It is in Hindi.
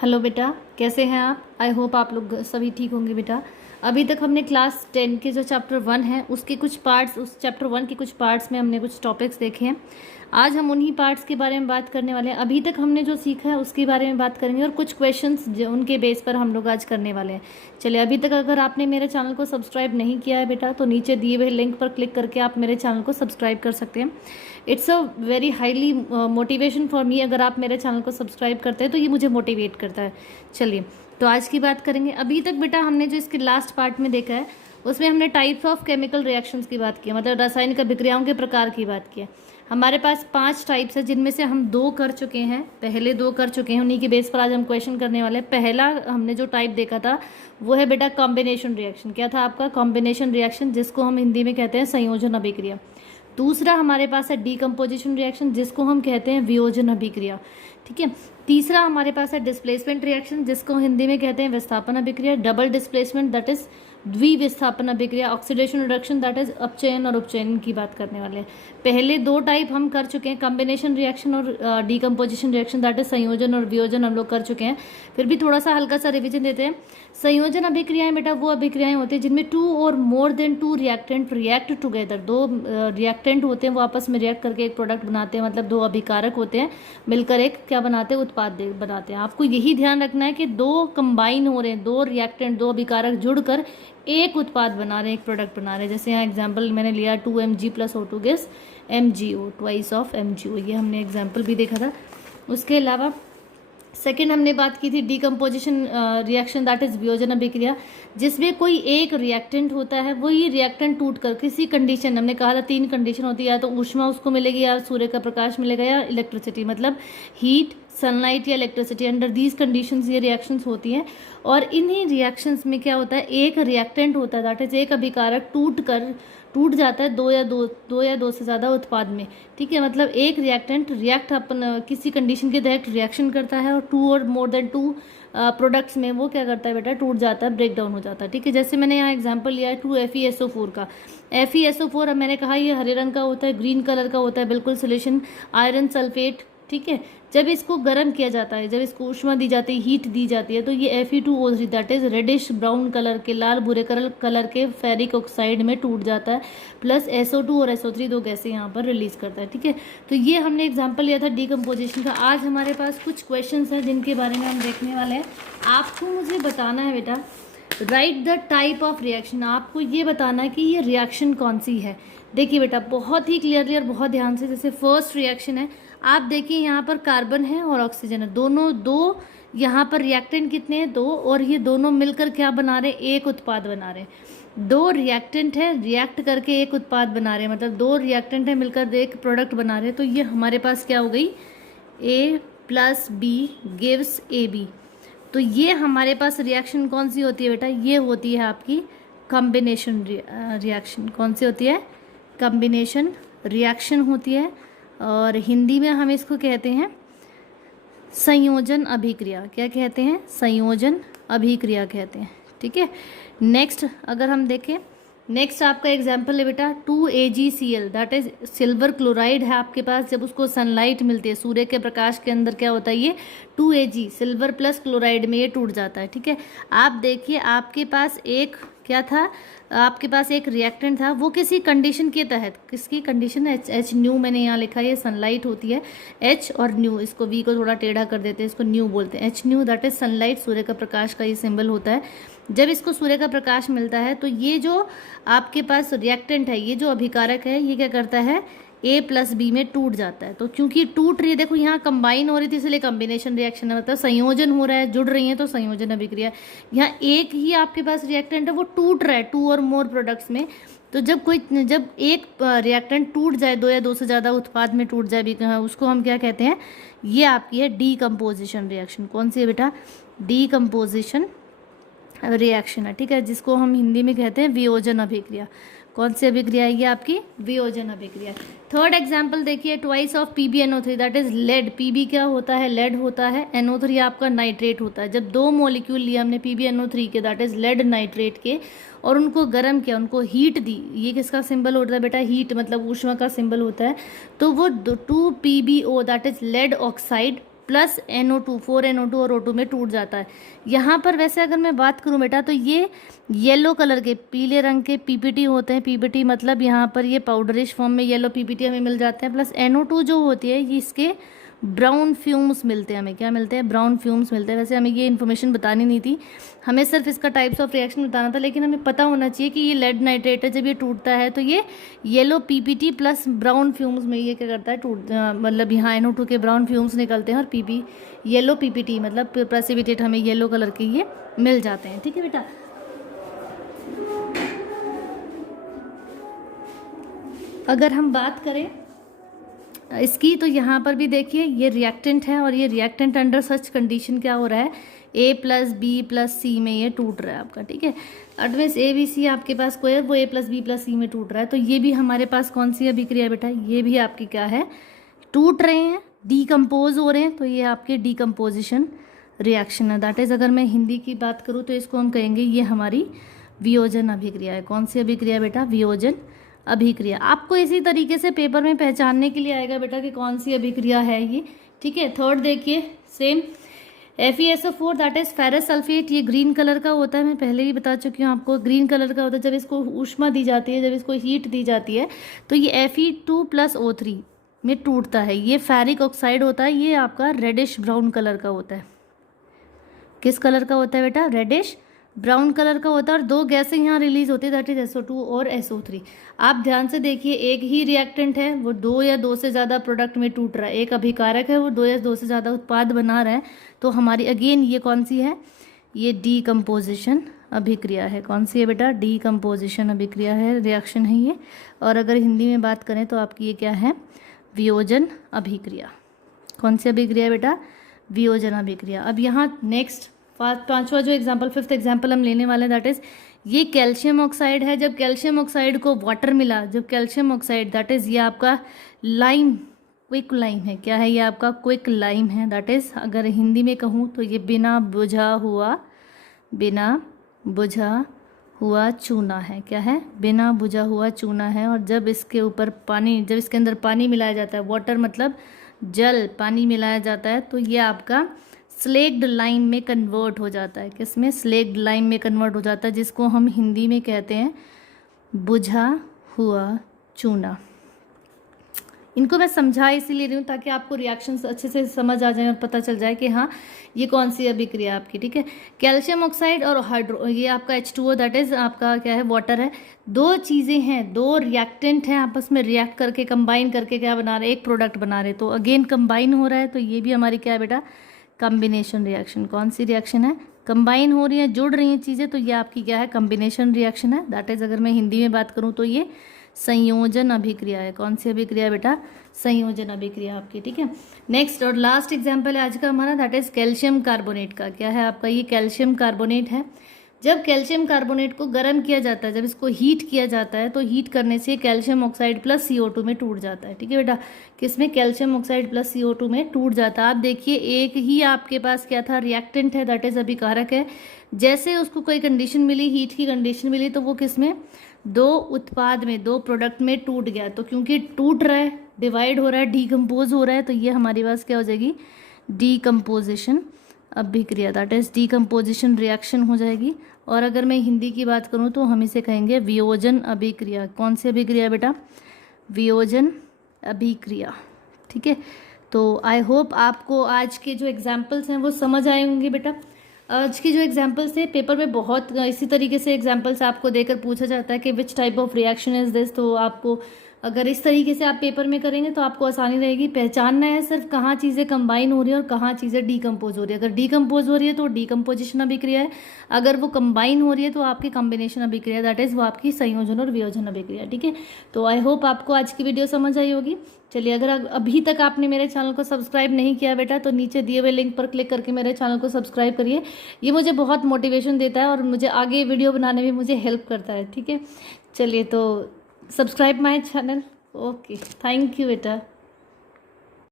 हेलो बेटा, कैसे हैं आप? आई होप आप लोग सभी ठीक होंगे बेटा। अभी तक हमने क्लास 10 के जो चैप्टर 1 है उसके कुछ पार्ट्स, उस चैप्टर 1 के कुछ पार्ट्स में हमने कुछ टॉपिक्स देखे हैं। आज हम उन्हीं पार्ट्स के बारे में बात करने वाले हैं। अभी तक हमने जो सीखा है उसके बारे में बात करेंगे और कुछ क्वेश्चंस जो उनके बेस पर हम लोग आज करने वाले हैं। चलिए, अभी तक अगर आपने मेरे चैनल को सब्सक्राइब नहीं किया है बेटा तो नीचे दिए हुए लिंक पर क्लिक करके आप मेरे चैनल को सब्सक्राइब कर सकते हैं। It's a very highly motivation for me. अगर आप मेरे चैनल को सब्सक्राइब करते हैं तो ये मुझे मोटिवेट करता है। चलिए, तो आज की बात करेंगे। अभी तक बेटा हमने जो इसके लास्ट पार्ट में देखा है उसमें हमने टाइप्स ऑफ केमिकल रिएक्शंस की बात की है, मतलब रासायनिक अभिक्रियाओं के प्रकार की बात की है। हमारे पास 5 टाइप्स है जिनमें से हम 2 कर चुके हैं, पहले 2 कर चुके हैं। उन्हीं के बेस पर आज हम क्वेश्चन करने वाले हैं। पहला हमने जो टाइप देखा था वो है बेटा कॉम्बिनेशन रिएक्शन। क्या था आपका? कॉम्बिनेशन रिएक्शन, जिसको हम हिंदी में कहते हैं संयोजन अभिक्रिया। दूसरा हमारे पास है डीकम्पोजिशन रिएक्शन, जिसको हम कहते हैं वियोजन अभिक्रिया। ठीक है। तीसरा हमारे पास है डिस्प्लेसमेंट रिएक्शन, जिसको हिंदी में कहते हैं विस्थापन अभिक्रिया। डबल डिस्प्लेसमेंट दैट इज द्विविस्थापन अभिक्रिया। ऑक्सीडेशन रिडक्शन दैट इज अपचयन और उपचयन की बात करने वाले हैं। पहले 2 टाइप हम कर चुके हैं, कॉम्बिनेशन रिएक्शन और डीकम्पोजिशन रिएक्शन दैट इज संयोजन और वियोजन हम लोग कर चुके हैं। फिर भी थोड़ा सा हल्का सा रिविजन देते हैं। संयोजन अभिक्रियाएं बेटा वो अभिक्रियाएं होती है जिनमें 2 और more than 2 reactant react together. 2 reactant होते हैं वो आपस में रिएक्ट करके एक प्रोडक्ट बनाते हैं, मतलब 2 अभिकारक होते हैं मिलकर एक क्या बनाते हैं? उत्पाद बनाते हैं। आपको यही ध्यान रखना है कि 2 कंबाइन हो रहे हैं, 2 रिएक्टेंट, 2 अभिकारक जुड़कर एक उत्पाद बना रहे हैं, एक प्रोडक्ट बना रहे हैं। जैसे यहाँ एग्जाम्पल मैंने लिया 2Mg + O2 gas MgO, twice of MgO, ये हमने एग्जाम्पल भी देखा था। उसके अलावा सेकेंड हमने बात की थी डीकम्पोजिशन रिएक्शन दैट इज वियोजन अभिक्रिया, जिसमें कोई एक रिएक्टेंट होता है, वही रिएक्टेंट टूटकर किसी कंडीशन, हमने कहा था 3 कंडीशन होती है, या तो ऊष्मा उसको मिलेगी, या सूर्य का प्रकाश मिलेगा, या इलेक्ट्रिसिटी, मतलब हीट, सनलाइट या इलेक्ट्रिसिटी। अंडर दीज कंडीशंस ये रिएक्शंस होती हैं। और इन्हीं रिएक्शंस में क्या होता है? एक रिएक्टेंट होता है दैट इज एक अभिकारक टूट जाता है दो या दो से ज़्यादा उत्पाद में। ठीक है, मतलब एक रिएक्टेंट रिएक्ट अपन किसी कंडीशन के तहत रिएक्शन करता है और 2 और मोर देन 2 प्रोडक्ट्स में वो क्या करता है बेटा? टूट जाता है, ब्रेक डाउन हो जाता है। ठीक है, जैसे मैंने यहाँ एग्जांपल लिया है 2FeSO4 का। FeSO4 अब मैंने कहा ये हरे रंग का होता है, ग्रीन कलर का होता है, बिल्कुल सोल्यूशन आयरन सल्फेट। ठीक है, जब इसको गर्म किया जाता है, जब इसको ऊष्मा दी जाती है, हीट दी जाती है, तो ये Fe2O3 that is reddish brown colour के, लाल भूरे कलर के फेरिक ऑक्साइड में टूट जाता है, प्लस SO2 और SO3 2 गैसें यहाँ पर रिलीज करता है। ठीक है, तो ये हमने एग्जांपल लिया था डीकम्पोजिशन का। आज हमारे पास कुछ क्वेश्चंस हैं जिनके बारे में हम देखने वाले हैं। आपको मुझे बताना है बेटा, right the type of reaction. आपको ये बताना है कि ये रिएक्शन कौन सी है। देखिए बेटा, बहुत ही क्लियरली और बहुत ध्यान से, जैसे फर्स्ट रिएक्शन है, आप देखिए यहाँ पर कार्बन है और ऑक्सीजन है, दोनों 2, यहाँ पर रिएक्टेंट कितने हैं? 2, और ये दोनों मिलकर क्या बना रहे हैं? एक उत्पाद बना रहे हैं। 2 रिएक्टेंट है, रिएक्ट करके एक उत्पाद बना रहे हैं, मतलब 2 रिएक्टेंट है मिलकर एक प्रोडक्ट बना रहे हैं। तो ये हमारे पास क्या हो गई? A + B gives AB। तो ये हमारे पास रिएक्शन कौन सी होती है बेटा? ये होती है आपकी कॉम्बिनेशन रिएक्शन। कौन सी होती है? कॉम्बिनेशन रिएक्शन होती है, और हिंदी में हम इसको कहते हैं संयोजन अभिक्रिया। क्या कहते हैं? संयोजन अभिक्रिया कहते हैं। ठीक है, नेक्स्ट अगर हम देखें, नेक्स्ट आपका एग्जाम्पल है बेटा 2AgCl that is silver chloride है आपके पास। जब उसको सनलाइट मिलती है, सूर्य के प्रकाश के अंदर क्या होता है? ये 2Ag सिल्वर प्लस क्लोराइड में ये टूट जाता है। ठीक है, आप देखिए आपके पास एक क्या था? आपके पास एक रिएक्टेंट था, वो किसी कंडीशन के तहत, किसकी कंडीशन है? H न्यू मैंने यहाँ लिखा है, ये सनलाइट होती है H और न्यू, इसको V को थोड़ा टेढ़ा कर देते हैं, इसको न्यू बोलते हैं। H nu that is sunlight, सूर्य का प्रकाश का ये सिंबल होता है। जब इसको सूर्य का प्रकाश मिलता है तो ये जो आपके पास रिएक्टेंट है, ये जो अभिकारक है, ये क्या करता है? A + B में टूट जाता है। तो क्योंकि टूट रही है, देखो यहाँ कंबाइन हो रही थी इसलिए कॉम्बिनेशन रिएक्शन है, मतलब संयोजन हो रहा है, जुड़ रही है तो संयोजन अभिक्रिया। यहाँ एक ही आपके पास रिएक्टेंट है, वो टूट रहा है 2 और मोर प्रोडक्ट्स में। तो जब एक रिएक्टेंट टूट जाए, 2 या 2 से ज़्यादा उत्पाद में टूट जाए, उसको हम क्या कहते हैं? ये आपकी है डीकम्पोजिशन रिएक्शन। कौन सी है बेटा? डीकम्पोजिशन रिएक्शन है। ठीक है, जिसको हम हिंदी में कहते हैं वियोजन अभिक्रिया। कौन सी अभिक्रिया है ये? आपकी वियोजन अभिक्रिया। थर्ड एग्जाम्पल देखिए, twice of PbNO3 that is lead. Pb क्या होता है? लेड होता है। NO3 आपका नाइट्रेट होता है। जब 2 मॉलिक्यूल लिए हमने PbNO3 के दैट इज लेड नाइट्रेट के, और उनको गर्म किया, उनको हीट दी, ये किसका सिंबल होता है बेटा? हीट, मतलब ऊष्मा का सिंबल होता है। तो वो 2PbO that is lead oxide plus NO2 4NO2 और O2 में टूट जाता है। यहाँ पर वैसे अगर मैं बात करूँ बेटा तो ये येलो कलर के पीले रंग के PPT होते हैं। PPT मतलब यहाँ पर ये पाउडरिश फॉर्म में येलो PPT हमें मिल जाते हैं। प्लस NO2 जो होती है ये इसके ब्राउन फ्यूम्स मिलते हैं। हमें क्या मिलते हैं? ब्राउन फ्यूम्स मिलते हैं। वैसे हमें ये इन्फॉर्मेशन बतानी नहीं थी, हमें सिर्फ इसका टाइप्स ऑफ रिएक्शन बताना था, लेकिन हमें पता होना चाहिए कि ये लेड नाइट्रेट है। जब ये टूटता है तो ये yellow PPT plus brown fumes में ये क्या करता है? मतलब यहाँ NO2 के ब्राउन फ्यूम्स निकलते हैं और येलो PPT मतलब प्रेसिपिटेट हमें येलो कलर के ये मिल जाते हैं। ठीक है बेटा। अगर हम बात करें इसकी तो यहाँ पर भी देखिए ये रिएक्टेंट है और ये रिएक्टेंट अंडर सच कंडीशन क्या हो रहा है? A plus B plus C में ये टूट रहा है आपका। ठीक है, अडवेंस ABC आपके पास कोई है वो A plus B plus C में टूट रहा है। तो ये भी हमारे पास कौन सी अभिक्रिया बेटा? ये भी आपकी क्या है? टूट रहे हैं, डीकम्पोज हो रहे हैं। तो ये आपके डीकम्पोजिशन रिएक्शन है। दैट इज़ अगर मैं हिंदी की बात करूँ तो इसको हम कहेंगे ये हमारी वियोजन अभिक्रिया है। कौन सी अभिक्रिया बेटा? वियोजन अभिक्रिया। आपको इसी तरीके से पेपर में पहचानने के लिए आएगा बेटा कि कौन सी अभिक्रिया है ये। ठीक है, थर्ड देखिए same FeSO4 that is ferrous sulphate. ये ग्रीन कलर का होता है, मैं पहले ही बता चुकी हूँ आपको। ग्रीन कलर का होता है जब इसको ऊष्मा दी जाती है, जब इसको हीट दी जाती है तो ये Fe2 प्लस O3 में टूटता है। ये फेरिक ऑक्साइड होता है, ये आपका रेडिश ब्राउन कलर का होता है। किस कलर का होता है बेटा? रेडिश ब्राउन कलर का होता है। और दो गैसें यहाँ रिलीज होती है दैट इज SO2 और SO3। आप ध्यान से देखिए, एक ही रिएक्टेंट है वो दो या दो से ज़्यादा प्रोडक्ट में टूट रहा है। एक अभिकारक है वो दो या दो से ज़्यादा उत्पाद बना रहा है। तो हमारी अगेन ये कौन सी है? ये डीकम्पोजिशन अभिक्रिया है। कौन सी है बेटा? डीकम्पोजिशन अभिक्रिया है, रिएक्शन है ये। और अगर हिंदी में बात करें तो आपकी ये क्या है? वियोजन अभिक्रिया। कौन सी अभिक्रिया बेटा? वियोजन अभिक्रिया। अब यहाँ नेक्स्ट पांचवा जो एग्जाम्पल, फिफ्थ एग्जाम्पल हम लेने वाले हैं दैट इज ये कैल्शियम ऑक्साइड है। जब कैल्शियम ऑक्साइड को वाटर मिला, जब कैल्शियम ऑक्साइड दैट इज ये आपका लाइम, क्विक लाइम है। क्या है? ये आपका क्विक लाइम है। दैट इज अगर हिंदी में कहूँ तो ये बिना बुझा हुआ चूना है। क्या है? बिना बुझा हुआ चूना है। और जब इसके ऊपर पानी, जब इसके अंदर पानी मिलाया जाता है, वाटर मतलब जल, पानी मिलाया जाता है तो ये आपका स्लेग्ड लाइम में कन्वर्ट हो जाता है। किसमें? स्लेग्ड लाइम में कन्वर्ट हो जाता है, जिसको हम हिंदी में कहते हैं बुझा हुआ चूना। इनको मैं समझा इसीलिए रही हूँ ताकि आपको रिएक्शंस अच्छे से समझ आ जाए और पता चल जाए कि हाँ ये कौन सी अभिक्रिया आपकी। ठीक है, कैल्शियम ऑक्साइड और हाइड्रो, ये आपका H2O दैट इज आपका क्या है? वाटर है। दो चीज़ें हैं, दो रिएक्टेंट हैं, आपस में रिएक्ट करके कंबाइन करके क्या बना रहे? एक प्रोडक्ट बना रहे। तो अगेन कंबाइन हो रहा है, तो ये भी हमारी क्या है बेटा? Combination reaction. कौन सी रिएक्शन है? कंबाइन हो रही है, जुड़ रही हैं चीज़ें, तो ये आपकी क्या है? कॉम्बिनेशन रिएक्शन है। दैट इज अगर मैं हिंदी में बात करूँ तो ये संयोजन अभिक्रिया है। कौन सी अभिक्रिया बेटा? संयोजन अभिक्रिया आपकी। ठीक है, नेक्स्ट और लास्ट एग्जाम्पल है आज का हमारा दैट इज कैल्शियम कार्बोनेट का। क्या है आपका? ये कैल्शियम कार्बोनेट है। जब कैल्शियम कार्बोनेट को गर्म किया जाता है, जब इसको हीट किया जाता है तो हीट करने से कैल्शियम ऑक्साइड प्लस CO2 में टूट जाता है। ठीक है बेटा, किसमें? कैल्शियम ऑक्साइड प्लस CO2 में टूट जाता है। आप देखिए एक ही आपके पास क्या था? रिएक्टेंट है दैट इज अभिकारक है। जैसे उसको कोई कंडीशन मिली, हीट की कंडीशन मिली, तो वो किसमें? दो उत्पाद में, दो प्रोडक्ट में टूट गया। तो क्योंकि टूट रहा है, डिवाइड हो रहा है, डीकम्पोज हो रहा है, तो ये हमारे पास क्या हो जाएगी? डीकम्पोजिशन अभिक्रिया दैट इज डीकम्पोजिशन रिएक्शन हो जाएगी। और अगर मैं हिंदी की बात करूँ तो हम इसे कहेंगे वियोजन अभिक्रिया। कौन सी अभिक्रिया बेटा? वियोजन अभिक्रिया। ठीक है, तो आई होप आपको आज के जो एग्जाम्पल्स हैं वो समझ आए होंगे बेटा। आज की जो एग्जाम्पल्स थे पेपर में बहुत इसी तरीके से एग्जाम्पल्स आपको देकर पूछा जाता है कि which type of reaction is this. तो आपको अगर इस तरीके से आप पेपर में करेंगे तो आपको आसानी रहेगी। पहचानना है सिर्फ कहाँ चीज़ें कंबाइन हो रही है और कहाँ चीज़ें डीकम्पोज हो रही है। अगर डीकम्पोज हो रही है तो डीकम्पोजिशन अभिक्रिया है, अगर वो कंबाइन हो रही है तो आपकी कॉम्बिनेशन अभिक्रिया दैट इज़ वो आपकी संयोजन और वियोजन अभिक्रिया। ठीक है, तो आई होप आपको आज की वीडियो समझ आई होगी। चलिए, अगर अभी तक आपने मेरे चैनल को सब्सक्राइब नहीं किया बेटा तो नीचे दिए हुए लिंक पर क्लिक करके मेरे चैनल को सब्सक्राइब करिए। ये मुझे बहुत मोटिवेशन देता है और मुझे आगे वीडियो बनाने में मुझे हेल्प करता है। ठीक है, चलिए तो subscribe my channel. Okay, thank you बेटा।